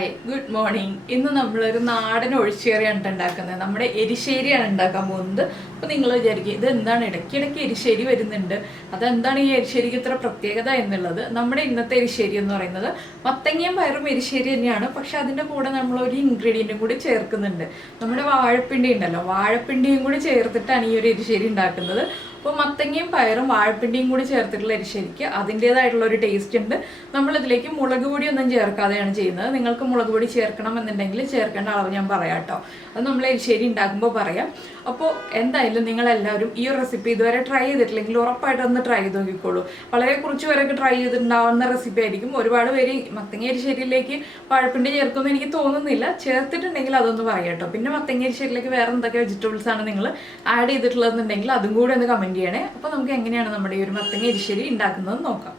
Hi good morning. ഇന്ന് നമ്മളൊരു നാടൻ ഒഴിച്ചേറിയാണ് ഉണ്ടാക്കുന്നത്. നമ്മുടെ എരിശ്ശേരിയാണ് ഉണ്ടാക്കാൻ പോകുന്നത്. അപ്പോൾ നിങ്ങൾ വിചാരിക്കും ഇത് എന്താണ് ഇടയ്ക്കിടയ്ക്ക് എരിശ്ശേരി വരുന്നുണ്ട്, അതെന്താണ് ഈ എരിശ്ശേരിക്ക് ഇത്ര പ്രത്യേകത എന്നുള്ളത്. നമ്മുടെ ഇന്നത്തെ എരിശ്ശേരി എന്ന് പറയുന്നത് മത്തങ്ങയും പയറും എരിശ്ശേരി തന്നെയാണ്. പക്ഷെ അതിൻ്റെ കൂടെ നമ്മളൊരു ഇൻഗ്രീഡിയൻറ്റും കൂടി ചേർക്കുന്നുണ്ട്. നമ്മുടെ വാഴപ്പിണ്ടി ഉണ്ടല്ലോ, വാഴപ്പിണ്ടിയും കൂടി ചേർത്തിട്ടാണ് ഈ ഒരു എരിശ്ശേരി ഉണ്ടാക്കുന്നത്. അപ്പോൾ മത്തങ്ങയും പയറും വാഴപ്പിണ്ടിയും കൂടി ചേർത്തിട്ടുള്ള എരിശ്ശേരിക്ക് അതിൻ്റേതായിട്ടുള്ള ഒരു ടേസ്റ്റ് ഉണ്ട്. നമ്മളിതിലേക്ക് മുളക് പൊടി ഒന്നും ചേർക്കാതെയാണ് ചെയ്യുന്നത്. നിങ്ങൾക്ക് മുളക് പൊടി ചേർക്കണം എന്നുണ്ടെങ്കിൽ ചേർക്കേണ്ട അളവ് ഞാൻ പറയാം കേട്ടോ. അത് നമ്മൾ എരിശ്ശേരി ഉണ്ടാക്കുമ്പോൾ പറയാം. അപ്പോൾ എന്തായാലും നിങ്ങളെല്ലാവരും ഈ ഒരു റെസിപ്പി ഇതുവരെ ട്രൈ ചെയ്തിട്ടില്ലെങ്കിൽ ഉറപ്പായിട്ടൊന്ന് ട്രൈ ചെയ്ത് നോക്കിക്കോളൂ. വളരെ കുറച്ച് പേരൊക്കെ ട്രൈ ചെയ്തിട്ടുണ്ടാവുന്ന റെസിപ്പി ആയിരിക്കും. ഒരുപാട് പേര് മത്തങ്ങ എരിശ്ശേരിയിലേക്ക് വാഴപ്പിണ്ടി ചേർക്കുമെന്ന് എനിക്ക് തോന്നുന്നില്ല. ചേർത്തിട്ടുണ്ടെങ്കിൽ അതൊന്ന് പറയാം കേട്ടോ. പിന്നെ മത്തങ്ങ എരിശ്ശേരിയിലേക്ക് വേറെ എന്തൊക്കെ വെജിറ്റബിൾസ് ആണ് നിങ്ങൾ ആഡ് ചെയ്തിട്ടുള്ളതെന്നുണ്ടെങ്കിൽ അതും കൂടെ ഒന്ന് കമൻറ്റ് ചെയ്യണേ. അപ്പോൾ നമുക്ക് എങ്ങനെയാണ് നമ്മുടെ ഈ ഒരു മത്തങ്ങ എരിശ്ശേരി ഉണ്ടാക്കുന്നത് നോക്കാം.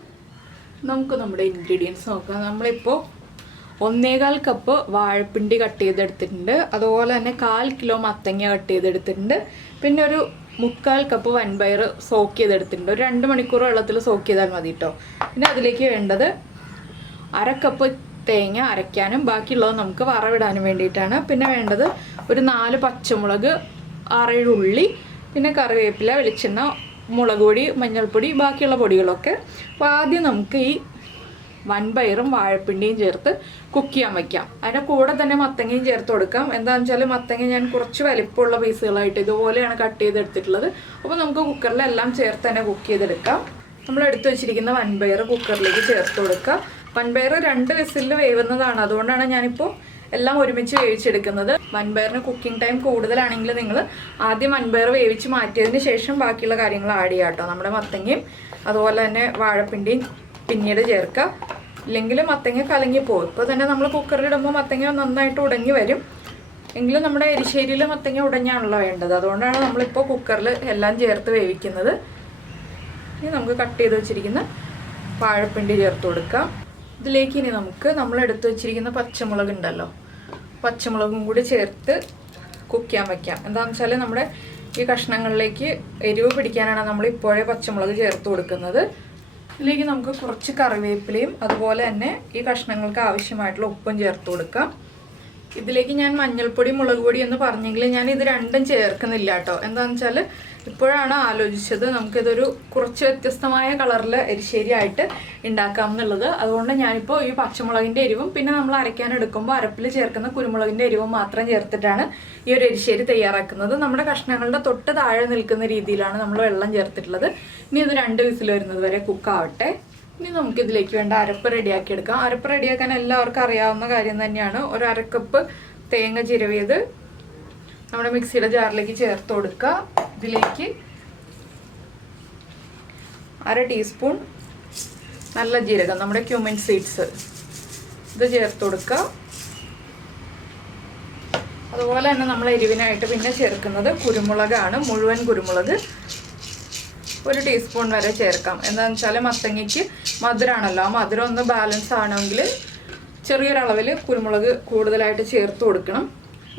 നമുക്ക് നമ്മുടെ ഇൻഗ്രീഡിയൻസ് നോക്കാം. നമ്മളിപ്പോൾ 1.25 കപ്പ് വാഴപ്പിണ്ടി കട്ട് ചെയ്തെടുത്തിട്ടുണ്ട്. അതുപോലെ തന്നെ 1/4 കിലോ മത്തങ്ങ കട്ട് ചെയ്തെടുത്തിട്ടുണ്ട്. പിന്നെ ഒരു 3/4 കപ്പ് വൻപയർ സോക്ക് ചെയ്തെടുത്തിട്ടുണ്ട്. ഒരു 2 മണിക്കൂർ വെള്ളത്തിൽ സോക്ക് ചെയ്താൽ മതി കേട്ടോ. പിന്നെ അതിലേക്ക് വേണ്ടത് 1/2 കപ്പ് തേങ്ങ അരയ്ക്കാനും ബാക്കിയുള്ളത് നമുക്ക് വറവിടാനും വേണ്ടിയിട്ടാണ്. പിന്നെ വേണ്ടത് ഒരു 4 പച്ചമുളക്, 6-7 ഉള്ളി, പിന്നെ കറിവേപ്പില, വെളിച്ചെണ്ണ, മുളക് പൊടി, മഞ്ഞൾപ്പൊടി, ബാക്കിയുള്ള പൊടികളൊക്കെ. അപ്പോൾ ആദ്യം നമുക്ക് ഈ വൻപയറും വാഴപ്പിണ്ടിയും ചേർത്ത് കുക്ക് ചെയ്യാൻ വയ്ക്കാം. അതിൻ്റെ കൂടെ തന്നെ മത്തങ്ങയും ചേർത്ത് കൊടുക്കാം. എന്താണെന്ന് വെച്ചാൽ മത്തങ്ങ ഞാൻ കുറച്ച് വലിപ്പമുള്ള പീസുകളായിട്ട് ഇതുപോലെയാണ് കട്ട് ചെയ്തെടുത്തിട്ടുള്ളത്. അപ്പോൾ നമുക്ക് കുക്കറിലെല്ലാം ചേർത്ത് തന്നെ കുക്ക് ചെയ്തെടുക്കാം. നമ്മൾ എടുത്തു വെച്ചിരിക്കുന്ന വൻപയർ കുക്കറിലേക്ക് ചേർത്ത് കൊടുക്കുക. വൻപയർ 2 വിസിലിൽ വേവുന്നതാണ്, അതുകൊണ്ടാണ് ഞാനിപ്പോൾ എല്ലാം ഒരുമിച്ച് വേവിച്ചെടുക്കുന്നത്. വൻപയറിന് കുക്കിംഗ് ടൈം കൂടുതലാണെങ്കിൽ നിങ്ങൾ ആദ്യം വൻപയർ വേവിച്ച് മാറ്റിയതിന് ശേഷം ബാക്കിയുള്ള കാര്യങ്ങൾ ആഡ് ചെയ്യാം കേട്ടോ. നമ്മുടെ മത്തങ്ങയും അതുപോലെ തന്നെ വാഴപ്പിണ്ടിയും പിന്നീട് ചേർക്കുക, ഇല്ലെങ്കിൽ മത്തങ്ങ കലങ്ങി പോകും. ഇപ്പോൾ തന്നെ നമ്മൾ കുക്കറിലിടുമ്പോൾ മത്തങ്ങ നന്നായിട്ട് ഉടഞ്ഞു വരും. എങ്കിലും നമ്മുടെ എരിശ്ശേരിയിൽ മത്തങ്ങ ഉടഞ്ഞാണല്ലോ വേണ്ടത്. അതുകൊണ്ടാണ് നമ്മളിപ്പോൾ കുക്കറിൽ എല്ലാം ചേർത്ത് വേവിക്കുന്നത്. ഇനി നമുക്ക് കട്ട് ചെയ്ത് വെച്ചിരിക്കുന്ന വാഴപ്പിണ്ടി ചേർത്ത് കൊടുക്കാം. ഇതിലേക്ക് ഇനി നമുക്ക് നമ്മളെടുത്ത് വെച്ചിരിക്കുന്ന പച്ചമുളക് ഉണ്ടല്ലോ, പച്ചമുളകും കൂടി ചേർത്ത് കുക്ക് ചെയ്യാൻ വയ്ക്കാം. എന്താണെന്ന് വെച്ചാൽ നമ്മുടെ ഈ കഷ്ണങ്ങളിലേക്ക് എരിവ് പിടിക്കാനാണ് നമ്മൾ ഇപ്പോഴേ പച്ചമുളക് ചേർത്ത് കൊടുക്കുന്നത്. ഇതിലേക്ക് നമുക്ക് കുറച്ച് കറിവേപ്പിലയും അതുപോലെ തന്നെ ഈ കഷ്ണങ്ങൾക്ക് ആവശ്യമായിട്ടുള്ള ഉപ്പും ചേർത്ത് കൊടുക്കാം. ഇതിലേക്ക് ഞാൻ മഞ്ഞൾപ്പൊടി, മുളക് പൊടി എന്ന് പറഞ്ഞെങ്കിൽ ഞാൻ ഇത് രണ്ടും ചേർക്കുന്നില്ല കേട്ടോ. എന്താണെന്ന് വെച്ചാൽ ഇപ്പോഴാണ് ആലോചിച്ചത് നമുക്കിതൊരു കുറച്ച് വ്യത്യസ്തമായ കളറിൽ എരിശ്ശേരി ആയിട്ട് ഉണ്ടാക്കാം എന്നുള്ളത്. അതുകൊണ്ട് ഞാനിപ്പോൾ ഈ പച്ചമുളകിൻ്റെ എരിവും പിന്നെ നമ്മൾ അരയ്ക്കാൻ എടുക്കുമ്പോൾ അരപ്പിൽ ചേർക്കുന്ന കുരുമുളകിൻ്റെ എരിവും മാത്രം ചേർത്തിട്ടാണ് ഈ ഒരു എരിശ്ശേരി തയ്യാറാക്കുന്നത്. നമ്മുടെ കഷ്ണങ്ങളുടെ തൊട്ട് താഴെ നിൽക്കുന്ന രീതിയിലാണ് നമ്മൾ വെള്ളം ചേർത്തിട്ടുള്ളത്. ഇനി ഇത് 2 വിസിൽ വരുന്നത് വരെ കുക്കാവട്ടെ. ഇനി നമുക്കിതിലേക്ക് വേണ്ട അരപ്പ് റെഡിയാക്കി എടുക്കാം. അരപ്പ് റെഡിയാക്കാൻ എല്ലാവർക്കും അറിയാവുന്ന കാര്യം തന്നെയാണ്. ഒരു 1/2 കപ്പ് തേങ്ങ ചിരവിയത് നമ്മുടെ മിക്സിയുടെ ജാറിലേക്ക് ചേർത്ത് കൊടുക്കുക. ഇതിലേക്ക് 1/2 ടീസ്പൂൺ നല്ല ജീരകം, നമ്മുടെ ക്യൂമിൻ സീഡ്സ്, ഇത് ചേർത്ത് കൊടുക്കുക. അതുപോലെ തന്നെ നമ്മൾ എരിവിനായിട്ട് പിന്നെ ചേർക്കുന്നത് കുരുമുളകാണ്. മുഴുവൻ കുരുമുളക് 1 ടീസ്പൂൺ വരെ ചേർക്കാം. എന്താണെന്ന് വെച്ചാൽ മത്തങ്ങയ്ക്ക് മധുരമാണല്ലോ, ആ മധുരം ഒന്ന് ബാലൻസ് ആണെങ്കിൽ ചെറിയൊരളവിൽ കുരുമുളക് കൂടുതലായിട്ട് ചേർത്ത് കൊടുക്കണം.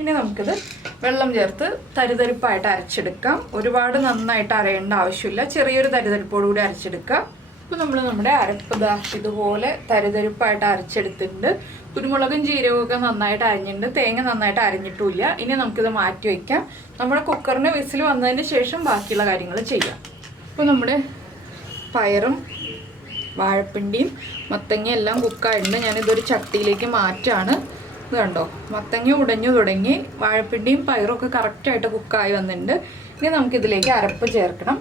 ഇനി നമുക്കിത് വെള്ളം ചേർത്ത് തരിതരിപ്പായിട്ട് അരച്ചെടുക്കാം. ഒരുപാട് നന്നായിട്ട് അരയേണ്ട ആവശ്യമില്ല, ചെറിയൊരു തരിതരിപ്പോടുകൂടി അരച്ചെടുക്കാം. ഇപ്പോൾ നമ്മൾ നമ്മുടെ അരപ്പ് ഇതുപോലെ തരിതരിപ്പായിട്ട് അരച്ചെടുത്തിട്ടുണ്ട്. കുരുമുളകും ജീരകവും ഒക്കെ നന്നായിട്ട് അരിഞ്ഞിട്ടുണ്ട്, തേങ്ങ നന്നായിട്ട് അരിഞ്ഞിട്ടുമില്ല. ഇനി നമുക്കിത് മാറ്റി വയ്ക്കാം. നമ്മുടെ കുക്കറിന് വിസിൽ വന്നതിന് ശേഷം ബാക്കിയുള്ള കാര്യങ്ങൾ ചെയ്യാം. ഇപ്പോൾ നമ്മുടെ പയറും വാഴപ്പിണ്ടിയും മത്തങ്ങയും എല്ലാം കുക്കായിട്ടുണ്ട്. ഞാനിതൊരു ചട്ടിയിലേക്ക് മാറ്റാണ്. ഇത് കണ്ടോ, മത്തങ്ങ ഉടഞ്ഞു തുടങ്ങി, വാഴപ്പിണ്ടിയും പയറും ഒക്കെ കറക്റ്റായിട്ട് കുക്കായി വന്നിട്ടുണ്ട്. ഇനി നമുക്കിതിലേക്ക് അരപ്പ് ചേർക്കണം.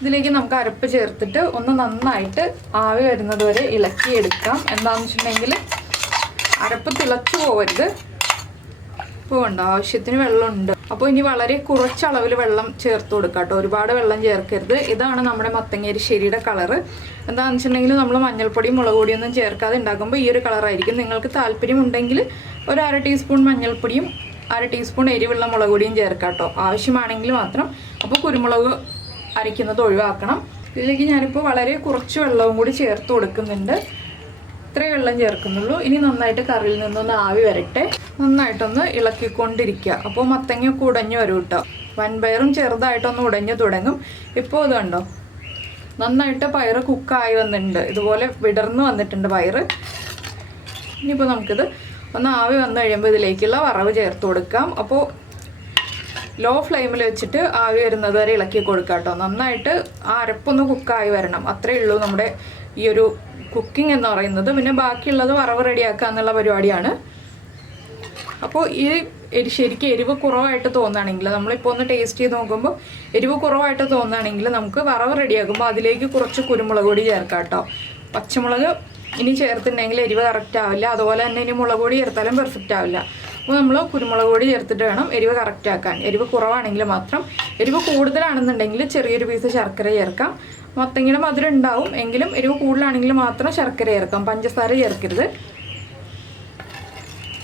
ഇതിലേക്ക് നമുക്ക് അരപ്പ് ചേർത്തിട്ട് ഒന്ന് നന്നായിട്ട് ആവി വരുന്നത് വരെ ഇളക്കിയെടുക്കാം. എന്താണെന്ന് വെച്ചിട്ടുണ്ടെങ്കിൽ അരപ്പ് തിളച്ചു പോകരുത്. ഇപ്പോൾ ഉണ്ട്, ആവശ്യത്തിന് വെള്ളമുണ്ട്. അപ്പോൾ ഇനി വളരെ കുറച്ചളവിൽ വെള്ളം ചേർത്ത് കൊടുക്കാം കേട്ടോ, ഒരുപാട് വെള്ളം ചേർക്കരുത്. ഇതാണ് നമ്മുടെ മത്തങ്ങ എരിശ്ശേരിയുടെ കളറ്. എന്താണെന്ന് വെച്ചിട്ടുണ്ടെങ്കിൽ നമ്മൾ മഞ്ഞൾപ്പൊടിയും മുളക് പൊടിയൊന്നും ചേർക്കാതെ ഉണ്ടാക്കുമ്പോൾ ഈ ഒരു കളറായിരിക്കും. നിങ്ങൾക്ക് താല്പര്യമുണ്ടെങ്കിൽ ഒരു 1/2 ടീസ്പൂൺ മഞ്ഞൾപ്പൊടിയും 1/2 ടീസ്പൂൺ എരിവുള്ള മുളക് പൊടിയും ചേർക്കാം കേട്ടോ, ആവശ്യമാണെങ്കിൽ മാത്രം. അപ്പോൾ കുരുമുളക് അരയ്ക്കുന്നത് ഒഴിവാക്കണം. ഇതിലേക്ക് ഞാനിപ്പോൾ വളരെ കുറച്ച് വെള്ളവും കൂടി ചേർത്ത് കൊടുക്കുന്നുണ്ട്. ഇത്രയും വെള്ളം ചേർക്കുന്നുള്ളൂ. ഇനി നന്നായിട്ട് കറിയിൽ നിന്നൊന്ന് ആവി വരട്ടെ. നന്നായിട്ടൊന്ന് ഇളക്കിക്കൊണ്ടിരിക്കുക. അപ്പോൾ മത്തങ്ങയൊക്കെ ഉടഞ്ഞു വരും കേട്ടോ. വൻപയറും ചെറുതായിട്ടൊന്ന് ഉടഞ്ഞു തുടങ്ങും. ഇപ്പോൾ ഇത് കണ്ടോ, നന്നായിട്ട് പയറ് കുക്കായി വന്നിട്ടുണ്ട്. ഇതുപോലെ വിടർന്ന് വന്നിട്ടുണ്ട് പയറ്. ഇനിയിപ്പോൾ നമുക്കിത് ഒന്ന് ആവി വന്നു കഴിയുമ്പോൾ ഇതിലേക്കുള്ള വറവ് ചേർത്ത് കൊടുക്കാം. അപ്പോൾ ലോ ഫ്ലെയിമിൽ വെച്ചിട്ട് ആവി വരുന്നത് വരെ ഇളക്കി കൊടുക്കാം കേട്ടോ. നന്നായിട്ട് ആ അരപ്പൊന്ന് കുക്കായി വരണം. അത്രയേ ഉള്ളൂ നമ്മുടെ ഈ ഒരു കുക്കിംഗ് എന്ന് പറയുന്നത്. പിന്നെ ബാക്കിയുള്ളത് വറവ് റെഡിയാക്കുക എന്നുള്ള പരിപാടിയാണ്. അപ്പോൾ ഈ ശരിക്കും എരിവ് കുറവായിട്ട് തോന്നുകയാണെങ്കിൽ, നമ്മളിപ്പോൾ ഒന്ന് ടേസ്റ്റ് ചെയ്ത് നോക്കുമ്പോൾ എരിവ് കുറവായിട്ട് തോന്നുകയാണെങ്കിൽ നമുക്ക് വറവ് റെഡിയാക്കുമ്പോൾ അതിലേക്ക് കുറച്ച് കുരുമുളക് പൊടി ചേർക്കാം കേട്ടോ. പച്ചമുളക് ഇനി ചേർത്തിട്ടുണ്ടെങ്കിൽ എരിവ് കറക്റ്റ് ആവില്ല. അതുപോലെ തന്നെ ഇനി മുളക് പൊടി ചേർത്താലും പെർഫെക്റ്റ് ആവില്ല. അപ്പോൾ നമ്മൾ കുരുമുളക് പൊടി ചേർത്തിട്ട് വേണം എരിവ് കറക്റ്റ് ആക്കാൻ. എരിവ് കുറവാണെങ്കിൽ മാത്രം. എരിവ് കൂടുതലാണെന്നുണ്ടെങ്കിൽ ചെറിയൊരു പീസ് ശർക്കര ചേർക്കാം. മത്തങ്ങയുടെ മധുരം ഉണ്ടാവും, എങ്കിലും എരിവ് കൂടുതലാണെങ്കിൽ മാത്രം ശർക്കര ചേർക്കാം, പഞ്ചസാര ചേർക്കരുത്.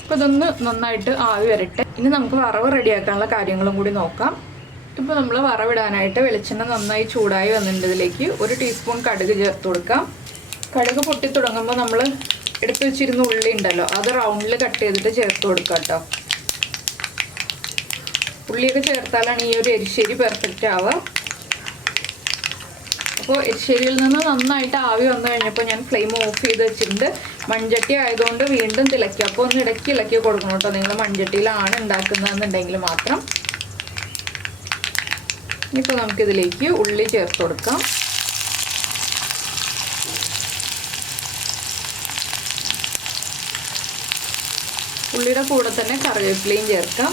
അപ്പോൾ ഇതൊന്ന് നന്നായിട്ട് ആവി വരട്ടെ. ഇനി നമുക്ക് വറവ് റെഡിയാക്കാനുള്ള കാര്യങ്ങളും കൂടി നോക്കാം. ഇപ്പോൾ നമ്മൾ വറവിടാനായിട്ട് വെളിച്ചെണ്ണ നന്നായി ചൂടായി വന്നിട്ടുണ്ട്. ഇതിലേക്ക് 1 ടീസ്പൂൺ കടുക് ചേർത്ത് കൊടുക്കാം. കടുക് പൊട്ടി തുടങ്ങുമ്പോൾ നമ്മൾ എടുത്ത് വെച്ചിരുന്ന ഉള്ളി ഉണ്ടല്ലോ, അത് റൗണ്ടിൽ കട്ട് ചെയ്തിട്ട് ചേർത്ത് കൊടുക്കാം കേട്ടോ. ഉള്ളിയൊക്കെ ചേർത്താലാണ് ഈ ഒരു എരിശ്ശേരി പെർഫെക്റ്റ് ആവുക. അപ്പോൾ എരിശ്ശേരിയിൽ നിന്ന് നന്നായിട്ട് ആവി വന്നു കഴിഞ്ഞപ്പോൾ ഞാൻ ഫ്ലെയിം ഓഫ് ചെയ്ത് വെച്ചിട്ടുണ്ട്. മൺചട്ടി ആയതുകൊണ്ട് വീണ്ടും തിളയ്ക്കുക. അപ്പോൾ ഒന്ന് ഇടയ്ക്ക് ഇളക്കി കൊടുക്കണം കേട്ടോ, നിങ്ങൾ മൺചട്ടിയിലാണ് ഉണ്ടാക്കുന്നതെന്നുണ്ടെങ്കിൽ മാത്രം. ഇനിയിപ്പോൾ നമുക്കിതിലേക്ക് ഉള്ളി ചേർത്ത് കൊടുക്കാം. ഉള്ളിയുടെ കൂടെ തന്നെ കറിവേപ്പിലയും ചേർക്കാം.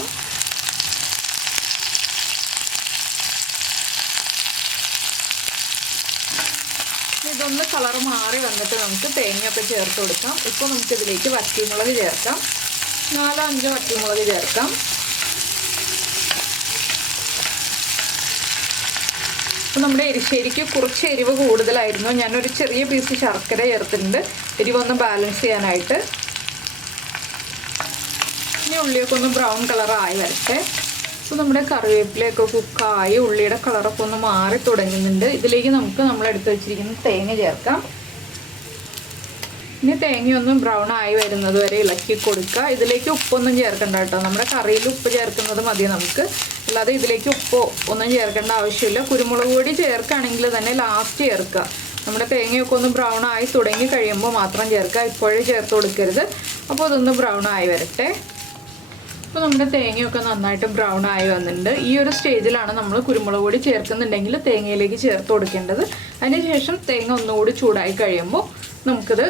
ഇതൊന്ന് കളർ മാറി വന്നിട്ട് നമുക്ക് തേങ്ങയൊക്കെ ചേർത്ത് കൊടുക്കാം. ഇപ്പോൾ നമുക്കിതിലേക്ക് വറ്റൽമുളക് ചേർക്കാം. 4-5 വറ്റൽമുളക് ചേർക്കാം. അപ്പോൾ നമ്മുടെ എരിശ്ശേരിക്ക് കുറച്ച് എരിവ് കൂടുതലായിരുന്നു. ഞാനൊരു ചെറിയ പീസ് ശർക്കര ചേർത്തിട്ടുണ്ട്, എരിവൊന്ന് ബാലൻസ് ചെയ്യാനായിട്ട്. ഇനി ഉള്ളിയൊക്കെ ഒന്ന് ബ്രൗൺ കളറായി വരട്ടെ. അപ്പോൾ നമ്മുടെ കറിവേപ്പിലയൊക്കെ കുക്കായി ഉള്ളിയുടെ കളറൊക്കെ ഒന്ന് മാറി തുടങ്ങുന്നുണ്ട്. ഇതിലേക്ക് നമുക്ക് നമ്മളെടുത്ത് വെച്ചിരിക്കുന്ന തേങ്ങ ചേർക്കാം. ഇനി തേങ്ങയൊന്നും ബ്രൗൺ ആയി വരുന്നത് വരെ ഇളക്കി കൊടുക്കുക. ഇതിലേക്ക് ഉപ്പൊന്നും ചേർക്കണ്ട കേട്ടോ, നമ്മുടെ കറിയിൽ ഉപ്പ് ചേർക്കുന്നത് മതി നമുക്ക്. അല്ലാതെ ഇതിലേക്ക് ഉപ്പോ ഒന്നും ചേർക്കേണ്ട ആവശ്യമില്ല. കുരുമുളക് പൊടി ചേർക്കുകയാണെങ്കിൽ തന്നെ ലാസ്റ്റ് ചേർക്കുക. നമ്മുടെ തേങ്ങയൊക്കെ ഒന്ന് ബ്രൗൺ ആയി തുടങ്ങി കഴിയുമ്പോൾ മാത്രം ചേർക്കുക, ഇപ്പോഴേ ചേർത്ത് കൊടുക്കരുത്. അപ്പോൾ അതൊന്ന് ബ്രൗൺ ആയി വരട്ടെ. അപ്പോൾ നമ്മുടെ തേങ്ങയൊക്കെ നന്നായിട്ട് ബ്രൗൺ ആയി വന്നിട്ടുണ്ട്. ഈ ഒരു സ്റ്റേജിലാണ് നമ്മൾ കുരുമുളക് പൊടി ചേർക്കുന്നുണ്ടെങ്കിൽ തേങ്ങയിലേക്ക് ചേർത്ത് കൊടുക്കേണ്ടത്. അതിനുശേഷം തേങ്ങ ഒന്നുകൂടി ചൂടായി കഴിയുമ്പോൾ നമുക്കിത്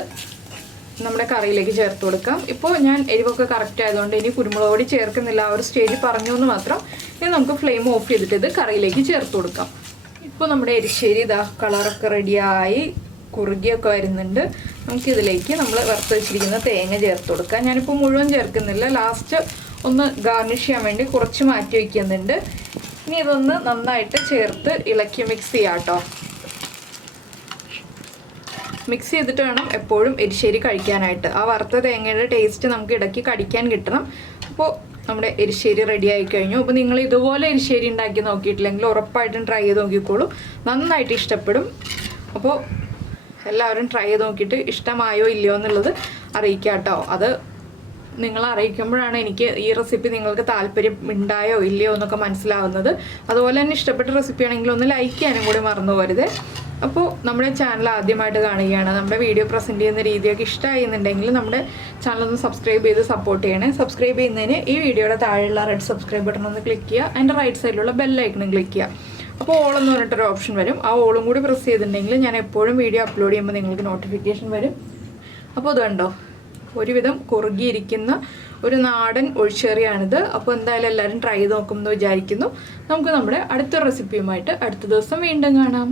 നമ്മുടെ കറിയിലേക്ക് ചേർത്ത് കൊടുക്കാം. ഇപ്പോൾ ഞാൻ എരിവൊക്കെ കറക്റ്റ് ആയതുകൊണ്ട് ഇനി കുരുമുളക് പൊടി ചേർക്കുന്നില്ല, ആ ഒരു സ്റ്റേജ് പറഞ്ഞു എന്ന് മാത്രം. ഇനി നമുക്ക് ഫ്ലെയിം ഓഫ് ചെയ്തിട്ട് ഇത് കറിയിലേക്ക് ചേർത്ത് കൊടുക്കാം. ഇപ്പോൾ നമ്മുടെ എരിശ്ശേരി ഇതാ കളറൊക്കെ റെഡിയായി കുറുകിയൊക്കെ വരുന്നുണ്ട്. നമുക്കിതിലേക്ക് നമ്മൾ വറുത്ത് വെച്ചിരിക്കുന്ന തേങ്ങ ചേർത്ത് കൊടുക്കാം. ഞാനിപ്പോൾ മുഴുവൻ ചേർക്കുന്നില്ല, ലാസ്റ്റ് ഒന്ന് ഗാർണിഷ് ചെയ്യാൻ വേണ്ടി കുറച്ച് മാറ്റി വയ്ക്കുന്നുണ്ട്. ഇനി ഇതൊന്ന് നന്നായിട്ട് ചേർത്ത് ഇളക്കി മിക്സ് ചെയ്യാം കേട്ടോ. മിക്സ് ചെയ്തിട്ട് വേണം എപ്പോഴും എരിശ്ശേരി കഴിക്കാനായിട്ട്. ആ വറുത്ത തേങ്ങയുടെ ടേസ്റ്റ് നമുക്ക് ഇടയ്ക്ക് കടിക്കാൻ കിട്ടണം. അപ്പോൾ നമ്മുടെ എരിശ്ശേരി റെഡി ആയി കഴിഞ്ഞു. അപ്പോൾ നിങ്ങൾ ഇതുപോലെ എരിശ്ശേരി ഉണ്ടാക്കി നോക്കിയിട്ടില്ലെങ്കിൽ ഉറപ്പായിട്ടും ട്രൈ ചെയ്ത് നോക്കിക്കോളൂ, നന്നായിട്ട് ഇഷ്ടപ്പെടും. അപ്പോൾ എല്ലാവരും ട്രൈ ചെയ്ത് നോക്കിയിട്ട് ഇഷ്ടമായോ ഇല്ലയോ എന്നുള്ളത് അറിയിക്കാം കേട്ടോ. അത് നിങ്ങൾ അറിയിക്കുമ്പോഴാണ് എനിക്ക് ഈ റെസിപ്പി നിങ്ങൾക്ക് താല്പര്യം ഉണ്ടായോ ഇല്ലയോ എന്നൊക്കെ മനസ്സിലാവുന്നത്. അതുപോലെ തന്നെ ഇഷ്ടപ്പെട്ട റെസിപ്പി ആണെങ്കിൽ ഒന്ന് ലൈക്ക് ചെയ്യാനും കൂടി മറന്നു പോരുത്. അപ്പോൾ നമ്മുടെ ചാനൽ ആദ്യമായിട്ട് കാണുകയാണ്, നമ്മുടെ വീഡിയോ പ്രസൻറ്റ് ചെയ്യുന്ന രീതിയൊക്കെ ഇഷ്ടമായിരുന്നുണ്ടെങ്കിൽ നമ്മുടെ ചാനൽ ഒന്ന് സബ്സ്ക്രൈബ് ചെയ്ത് സപ്പോർട്ട് ചെയ്യണേ. സബ്സ്ക്രൈബ് ചെയ്യുന്നതിന് ഈ വീഡിയോയുടെ താഴെയുള്ള റെഡ് സബ്സ്ക്രൈബ് ബട്ടൺ ഒന്ന് ക്ലിക്ക് ചെയ്യുക, അതിൻ്റെ റൈറ്റ് സൈഡിലുള്ള ബെല്ലൈക്കണും ക്ലിക്ക് ചെയ്യുക. അപ്പോൾ ഓൾ എന്ന് പറഞ്ഞിട്ടൊരു ഓപ്ഷൻ വരും, ആ ഓളും കൂടി പ്രസ് ചെയ്തിട്ടുണ്ടെങ്കിൽ ഞാൻ എപ്പോഴും വീഡിയോ അപ്ലോഡ് ചെയ്യുമ്പോൾ നിങ്ങൾക്ക് നോട്ടിഫിക്കേഷൻ വരും. അപ്പോൾ അത് കണ്ടോ, ഒരുവിധം കുറുകിയിരിക്കുന്ന ഒരു നാടൻ ഒഴിച്ചേറിയാണിത്. അപ്പോൾ എന്തായാലും എല്ലാവരും ട്രൈ ചെയ്ത് നോക്കുമെന്ന് വിചാരിക്കുന്നു. നമുക്ക് നമ്മുടെ അടുത്ത റെസിപ്പിയുമായിട്ട് അടുത്ത ദിവസം വീണ്ടും കാണാം.